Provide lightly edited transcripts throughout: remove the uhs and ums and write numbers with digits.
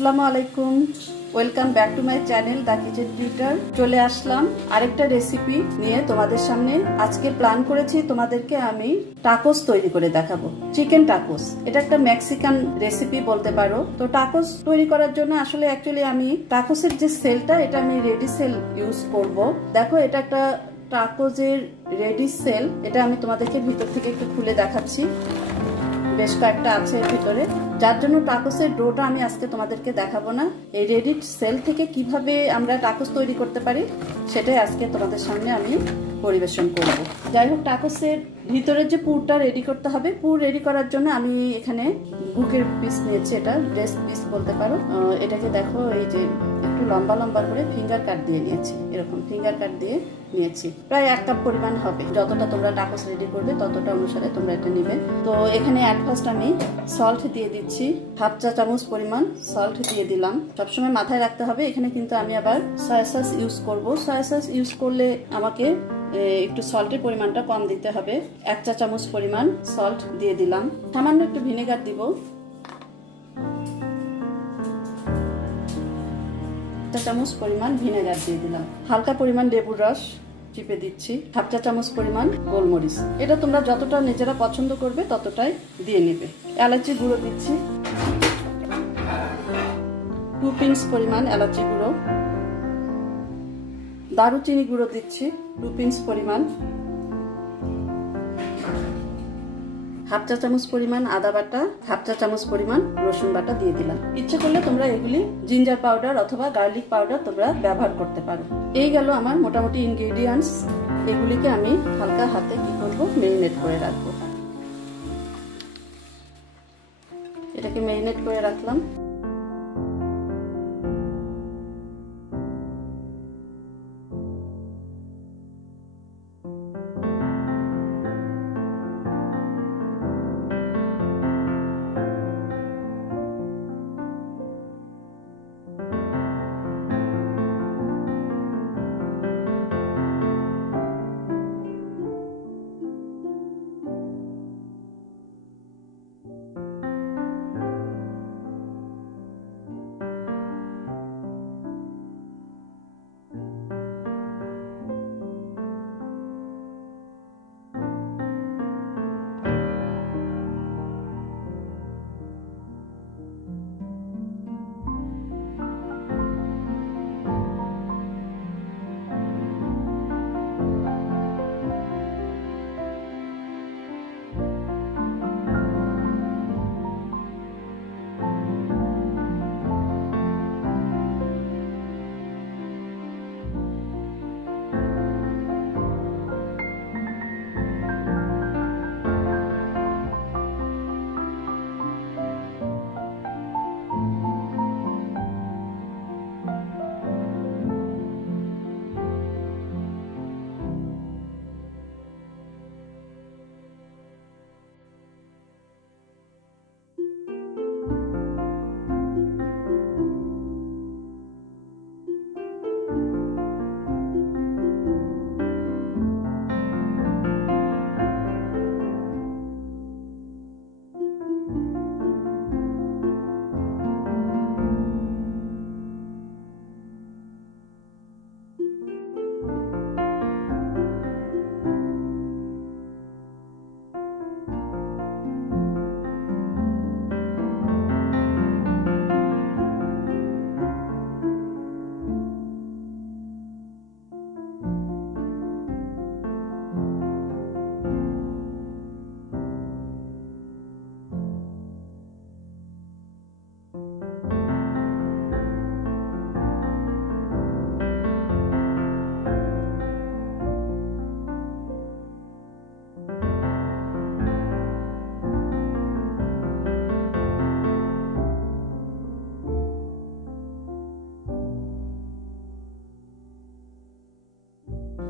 আসসালামু আলাইকুম, welcome back to my channel the kitchen tutor. চলে আসলাম আরেকটা রেসিপি নিয়ে তোমাদের সামনে। আজকে প্ল্যান করেছি তোমাদেরকে আমি টাকোস তৈরি করে দেখাবো, চিকেন টাকোস। এটা একটা মেক্সিকান রেসিপি বলতে পারো। তো টাকোস তৈরি করার জন্য আসলে অ্যাকচুয়ালি আমি টাকোসের যে সেলটা, এটা আমি রেডি সেল ইউজ করব। দেখো, এটা একটা টাকোসের রেডি সেল। এটা আমি তোমাদেরকে ভিতর থেকে একটু খুলে দেখাচ্ছি। বেশ কয়েকটা আছে এর ভিতরে, যার জন্য টাকোসের ডোটা আমি আজকে তোমাদেরকে দেখাবো না। এই রেডি সেল থেকে কিভাবে আমরা টাকোস তৈরি করতে পারি সেটাই আজকে তোমাদের সামনে আমি পরিবেশন করব। যাই হোক, টাকোসের ভিতরের যে পুরটা রেডি করতে হবে, পুর রেডি করার জন্য আমি এখানে বুকের পিস নিয়েছি। এটা ব্রেস্ট পিস বলতে পারো। এটাকে দেখো, এই যে একটু লম্বা লম্বা করে ফিঙ্গার কাট দিয়ে নিয়েছি। এরকম ফিঙ্গার কাট দিয়ে নিয়েছি। প্রায় 1 কাপ পরিমাণ হবে। যতটা তোমরা টাকোস রেডি করবে ততটা অনুসারে তোমরা এটা নিবে। তো এখানে ফার্স্ট আমি সল্ট দিয়ে দিচ্ছি। 1/2 চা চামচ পরিমাণ সল্ট দিয়ে দিলাম। সবসময় মাথায় রাখতে হবে, এখানে কিন্তু আমি আবার সয়া সস ইউজ করব। সয়া সস ইউজ করলে আমাকে একটু সল্টের পরিমাণটা কম দিতে হবে। 1 চা চামচ পরিমাণ সল্ট দিয়ে দিলাম। সামান্য একটু ভিনেগার দিব। 1 চা চামচ পরিমাণ ভিনেগার দিয়ে দিলাম। হালকা পরিমাণ লেবুর রস চিপে দিচ্ছি। 1/2 চা চামচ পরিমাণ গোলমরিচ। এটা তোমরা যতটা নিজেরা পছন্দ করবে ততটাই দিয়ে নেবে। এলাচি গুঁড়ো দিচ্ছি, 2 পিঞ্চ পরিমাণ এলাচি গুঁড়ো। দারুচিনি গুঁড়ো দিচ্ছি 2 পিঞ্চ পরিমাণ। 1/2 চা চামচ পরিমাণ আদা বাটা, 1/2 চা চামচ পরিমাণ রসুন বাটা দিয়ে দিলাম। ইচ্ছে করলে তোমরা এগুলি জিঞ্জার পাউডার অথবা গার্লিক পাউডার তোমরা ব্যবহার করতে পারো। এই গেল আমার মোটামুটি ইনগ্রেডিয়েন্টস। এগুলিকে আমি হালকা হাতে কি করবো, মেরিনেট করে রাখবো। এটাকে মেরিনেট করে রাখলাম।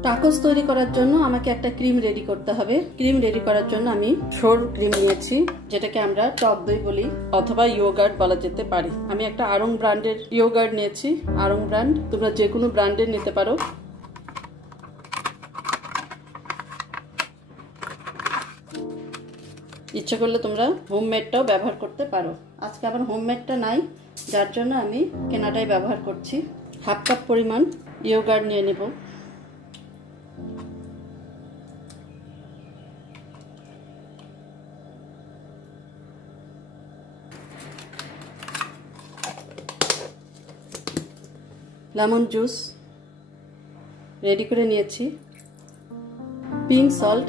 টাকোস তৈরি করার জন্য আমাকে একটা ক্রিম রেডি করতে হবে। ক্রিম রেডি করার জন্য আমি ফ্লোর ক্রিম নিয়েছি, যেটাকে আমরা টক দই বলি অথবা ইয়োগার্ট বলা যেতে পারে। আমি একটা আড়ং ব্র্যান্ডের ইয়োগার্ট নিয়েছি। আড়ং ব্র্যান্ড, তোমরা যে কোনো ব্র্যান্ডের নিতে পারো। ইচ্ছা করলে তোমরা হোমমেডটাও ব্যবহার করতে পারো। আজকে আমার হোমমেডটা নাই, যার জন্য আমি কেনাটাই ব্যবহার করছি। হাফ কাপ পরিমাণ ইয়োগার্ট নিয়ে নেব। লেমন জুস রেডি করে নিয়েছি। পিঙ্ক সল্ট,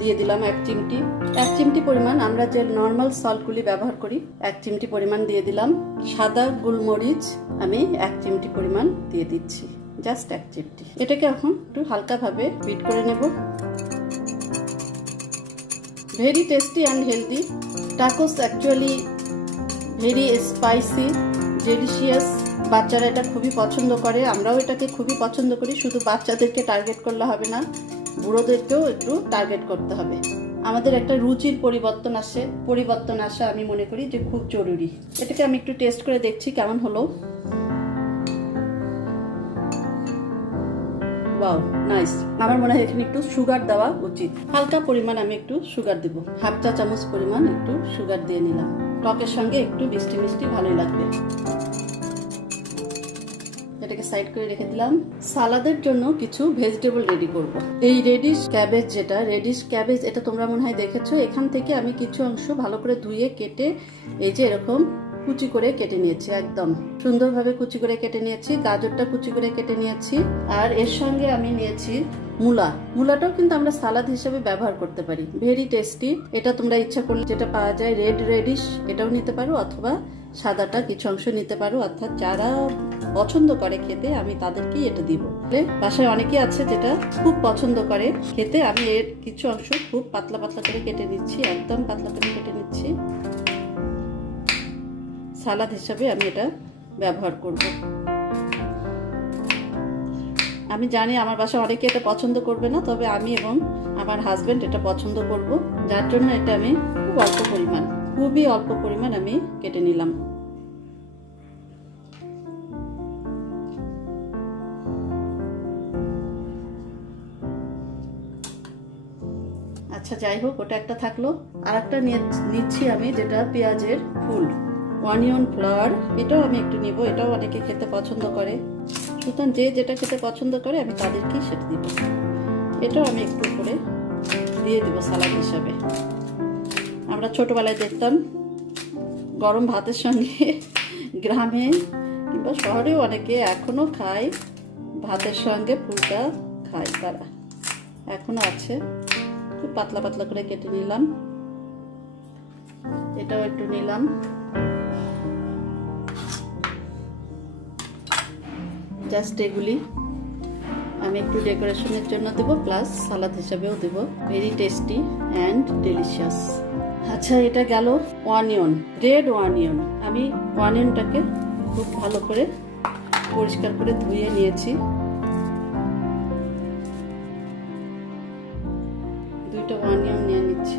দিয়ে দিলাম 1 চিমটি। 1 চিমটি পরিমাণ আমরা যে নর্মাল সল্টগুলি ব্যবহার করি 1 চিমটি পরিমাণ দিয়ে দিলাম। সাদা গোলমরিচ আমি 1 চিমটি পরিমাণ দিয়ে দিচ্ছি, জাস্ট 1 চিমটি। এটাকে এখন একটু হালকাভাবে বিট করে নেব। Very tasty and healthy tacos, actually very spicy, delicious. বাচ্চারা এটা খুবই পছন্দ করে, আমরাও এটাকে খুবই পছন্দ করি। শুধু বাচ্চাদেরকে টার্গেট করলে হবে না, বুড়োদেরকেও একটু টার্গেট করতে হবে। আমাদের একটা রুচির পরিবর্তন আসা আমি মনে করি যে খুব জরুরি। এটাকে আমি একটু টেস্ট করে দেখছি কেমন হলো। Wow, nice. আমার মনে হয় এখানে একটু সুগার দেওয়া উচিত। হালকা পরিমাণ আমি একটু সুগার দেব, হাফ চা চামচ পরিমাণ একটু সুগার দিয়ে নিলাম। টকের সঙ্গে একটু মিষ্টি মিষ্টি ভালোই লাগবে। এটাকে সাইড করে রেখে দিলাম। সালাদের জন্য কিছু ভেজিটেবল রেডি করব। এই রেডিশ ক্যাবেজ, যেটা রেডিশ ক্যাবেজ, এটা তোমরা মনে হয় দেখেছো। এখান থেকে আমি কিছু অংশ ভালো করে ধুয়ে কেটে এই যে এরকম কুচি করে কেটে নিয়েছি, একদম সুন্দরভাবে কুচি করে কেটে নিয়েছি। গাজরটা কুচি করে কেটে নিয়েছি। আর এর সঙ্গে আমি নিয়েছি মূলাটাও কিন্তু আমরা সালাদ হিসেবে ব্যবহার করতে পারি, ভেরি টেস্টি। এটা তোমরা ইচ্ছা করলে যেটা পাওয়া যায় রেড রেডিশ, এটাও নিতে পারো, অথবা সাদাটা কিছু অংশ নিতে পারো। অর্থাৎ যারা পছন্দ করে খেতে আমি তাদেরকেই এটা দিব। বাসায় অনেকেই আছে যেটা খুব পছন্দ করে খেতে। আমি এর কিছু অংশ খুব পাতলা পাতলা করে কেটে নিচ্ছি, একদম পাতলা করে কেটে নিচ্ছি। সালাদ হিসাবে আমি এটা ব্যবহার করব। আমি জানি আমার বাসায় অনেকে এটা পছন্দ করবে না, তবে আমি এবং আমার হাজবেন্ড এটা পছন্দ করব, যার জন্য এটা আমি খুবই অল্প পরিমাণ আমি কেটে নিলাম। আচ্ছা, যাই হোক, ওটা একটা থাকলো। আর একটা নিচ্ছি আমি, যেটা পেঁয়াজের ফুল, অনিয়ন ফ্লাওয়ার। এটাও আমি একটু নিব, এটাও অনেকে খেতে পছন্দ করে। সুতরাং যে যেটা খেতে পছন্দ করে আমি তাদেরকেই সেটা দিব। এটাও আমি একটু করে দিয়ে দিব সালাদ হিসাবে। আমরা ছোটবেলায় দেখতাম গরম ভাতের সঙ্গে, গ্রামে কিংবা শহরেও অনেকে এখনো খায়, ভাতের সঙ্গে ফুলটা খায়, তারা এখনো আছে। খুব পাতলা পাতলা করে কেটে নিলাম। এটাও একটু নিলাম। জাস্ট এগুলি আমি একটু ডেকোরেশনের জন্য দেব, প্লাস সালাদ হিসাবেও দেব। Very tasty and delicious. আচ্ছা, এটা গেল অনিয়ন, রেড অনিয়ন। আমি অনিয়নটাকে খুব ভালো করে পরিষ্কার করে ধুয়ে নিয়েছি। দুইটা অনিয়ন নিয়ে নিচ্ছি।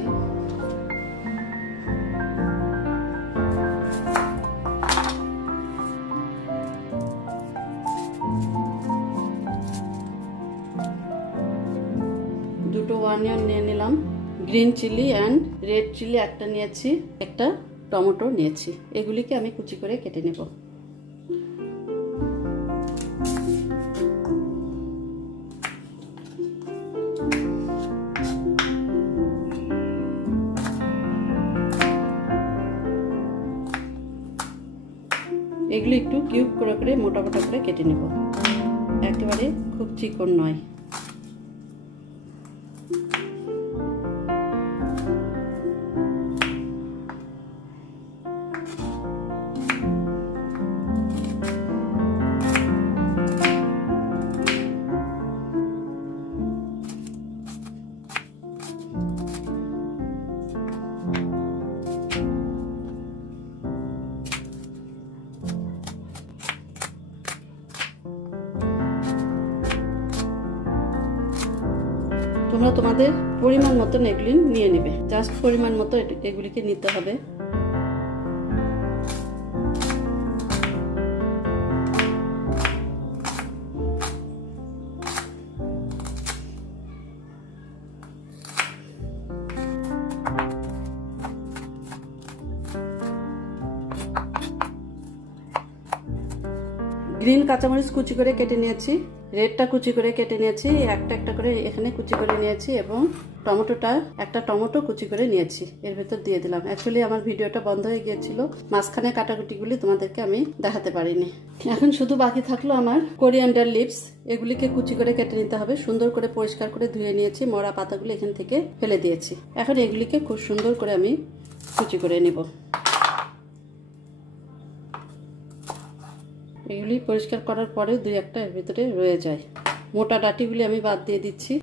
দুটো অনিয়ন নিয়ে নিলাম। Green chilli and red chilli একটা নিয়েছি, একটা টমেটো নিয়েছি। এগুলিকে আমি কুচি করে কেটে নেব। এগুলো একটু কিউব করে করে মোটা মোটা করে কেটে নেব, একেবারে খুব চিকন নয়। তোমরা তোমাদের পরিমাণ মতন এগুলি নিয়ে নেবে, জাস্ট পরিমাণ মতো এগুলিকে নিতে হবে। গ্রিন কাঁচামরিচ কুচি করে কেটে নিয়েছি, রেডটা কুচি করে কেটে নিয়েছি, একটা একটা করে এখানে কুচি করে নিয়েছি এবং টমেটোটা একটা টমেটো কুচি করে নিয়েছি, এর ভেতর দিয়ে দিলাম। অ্যাকচুয়ালি আমার ভিডিওটা বন্ধ হয়ে গিয়েছিল, মাঝখানে কাটাকুটিগুলি তোমাদেরকে আমি দেখাতে পারিনি। এখন শুধু বাকি থাকলো আমার কোরিয়ান্ডার লিভস, এগুলিকে কুচি করে কেটে নিতে হবে। সুন্দর করে পরিষ্কার করে ধুয়ে নিয়েছি, মরা পাতাগুলো এখান থেকে ফেলে দিয়েছি। এখন এগুলিকে খুব সুন্দর করে আমি কুচি করে নেব। এগুলি পরিষ্কার করার পরে দুই একটা এর ভিতরে রয়ে যায়, মোটা ডাঁটিগুলি আমি বাদ দিয়ে দিচ্ছি।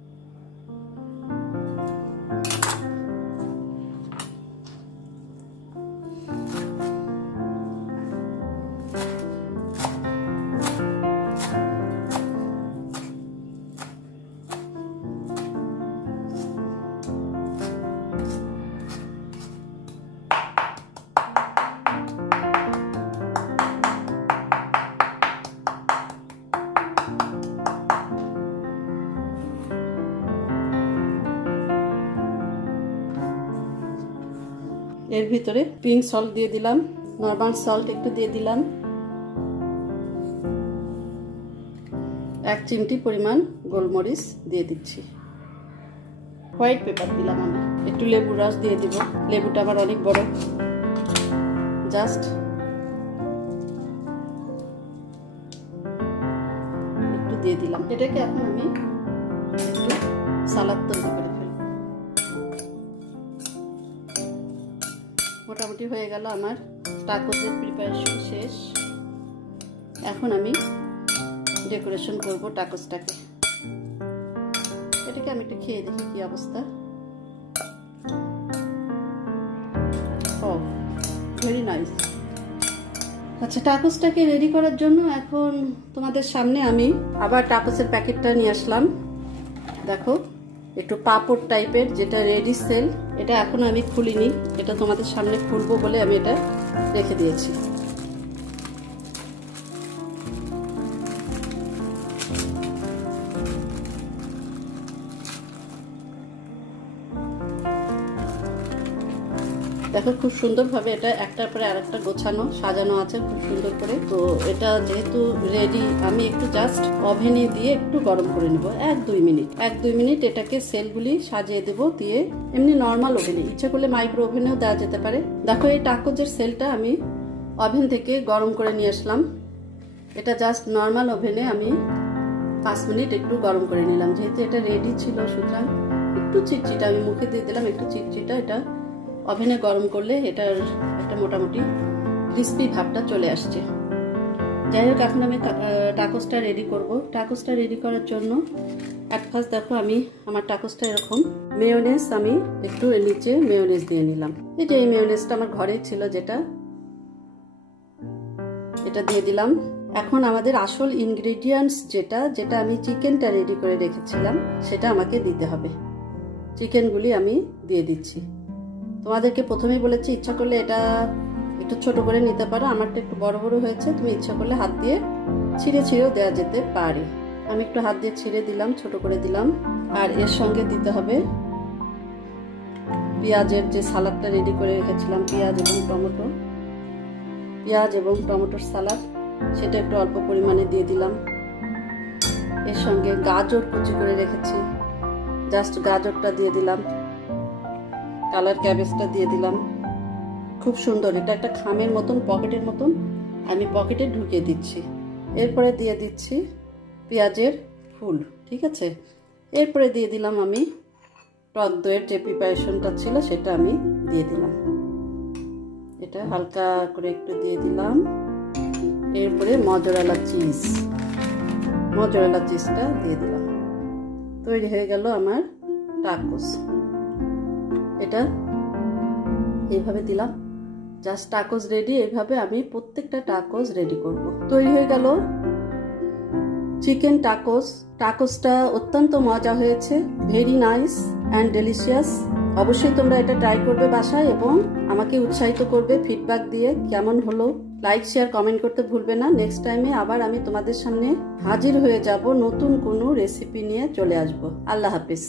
এর ভিতরে পিঙ্ক সল্ট দিয়ে দিলাম, নর্মাল সল্ট একটু দিয়ে দিলাম, 1 চিমটি পরিমাণ গোলমরিচ দিয়ে দিচ্ছি, হোয়াইট পেপার দিলাম আমি, একটু লেবুর রস দিয়ে দিব, লেবুটা আমার অনেক বড়, জাস্ট একটু দিয়ে দিলাম। এটাকে এখন আমি একটু সালাদ তৈরি করে ফেলব। মোটামুটি হয়ে গেল আমার টাকোসের প্রিপারেশন শেষ। এখন আমি ডেকোরেশন করব টাকোসটাকে। এটাকে আমি একটু খেয়ে দেখি কি অবস্থা। ও ভেরি নাইস। আচ্ছা, টাকোসটাকে রেডি করার জন্য এখন তোমাদের সামনে আমি আবার টাকোসের প্যাকেটটা নিয়ে আসলাম। দেখো, একটু পাপড় টাইপের, যেটা রেডি সেল। এটা এখন আমি খুলিনি, এটা তোমাদের সামনে খুলবো বলে আমি এটা রেখে দিয়েছি। দেখো খুব সুন্দরভাবে এটা একটার পরে আরেকটা গোছানো সাজানো আছে খুব সুন্দর করে। তো এটা যেহেতু রেডি, আমি একটু জাস্ট ওভেনে দিয়ে একটু গরম করে নেব 1-2 মিনিট। এটাকে সেলগুলি সাজিয়ে দেবো, দিয়ে এমনি নর্মাল ওভেনে, ইচ্ছা করলে মাইক্রো ওভেনেও দেওয়া যেতে পারে। দেখো এই টাকোজের সেলটা আমি ওভেন থেকে গরম করে নিয়ে আসলাম। এটা জাস্ট নর্মাল ওভেনে আমি 5 মিনিট একটু গরম করে নিলাম। যেহেতু এটা রেডি ছিল, সুতরাং একটু চিটচিটা আমি মুখে দিয়ে দিলাম, একটু চিটচিটা। এটা ওভেনে গরম করলে এটার একটা মোটামুটি ক্রিস্পি ভাবটা চলে আসছে। যাই হোক, এখন আমি টাকোসটা রেডি করব। টাকোসটা রেডি করার জন্য ফার্স্ট দেখো আমি আমার টাকোসটা এরকম মেয়োনেজ, আমি একটু নিচে মেয়োনেজ দিয়ে নিলাম। এই যে এই মেয়োনেজটা আমার ঘরে ছিল, এটা দিয়ে দিলাম। এখন আমাদের আসল ইনগ্রেডিয়েন্টস যেটা আমি চিকেনটা রেডি করে রেখেছিলাম, সেটা আমাকে দিতে হবে। চিকেনগুলি আমি দিয়ে দিচ্ছি। তোমাদেরকে প্রথমেই বলেছি, ইচ্ছা করলে এটা একটু ছোট করে নিতে পারো, আমারটা একটু বড় বড় হয়েছে, তুমি ইচ্ছা করলে হাত দিয়ে ছিঁড়েও দেওয়া যেতে পারে। আমি একটু হাত দিয়ে ছিঁড়ে দিলাম, ছোট করে দিলাম। আর এর সঙ্গে দিতে হবে পেঁয়াজের যে সালাদটা রেডি করে রেখেছিলাম, পেঁয়াজ এবং টমেটোর সালাদ, সেটা একটু অল্প পরিমাণে দিয়ে দিলাম। এর সঙ্গে গাজর কুচি করে রেখেছি, জাস্ট গাজরটা দিয়ে দিলাম। কালার ক্যাবেজটা দিয়ে দিলাম। খুব সুন্দর, এটা একটা খামের মতন, পকেটের মতন আমি পকেটে ঢুকিয়ে দিচ্ছি। এরপরে দিয়ে দিচ্ছি পেঁয়াজের ফুল, ঠিক আছে। এরপরে দিয়ে দিলাম আমি টক দইয়ের যে প্রিপারেশনটা ছিল, সেটা আমি দিয়ে দিলাম। এটা হালকা করে একটু দিয়ে দিলাম। এরপরে মজরেলা চিজটা দিয়ে দিলাম। তৈরি হয়ে গেল আমার টাকোস। এটা এইভাবে দিলাম, জাস্ট টাকোস রেডি। এইভাবে আমি প্রত্যেকটা টাকোস রেডি করব। তৈরি হয়ে গেল চিকেন টাকোস। টাকোসটা অত্যন্ত মজা হয়েছে, ভেরি নাইস অ্যান্ড ডেলিশিয়াস। অবশ্যই তোমরা এটা ট্রাই করবে বাসায় এবং আমাকে উৎসাহিত করবে ফিডব্যাক দিয়ে কেমন হলো। লাইক শেয়ার কমেন্ট করতে ভুলবে না। নেক্সট টাইমে আবার আমি তোমাদের সামনে হাজির হয়ে যাব, নতুন কোনো রেসিপি নিয়ে চলে আসব। আল্লাহ হাফিজ।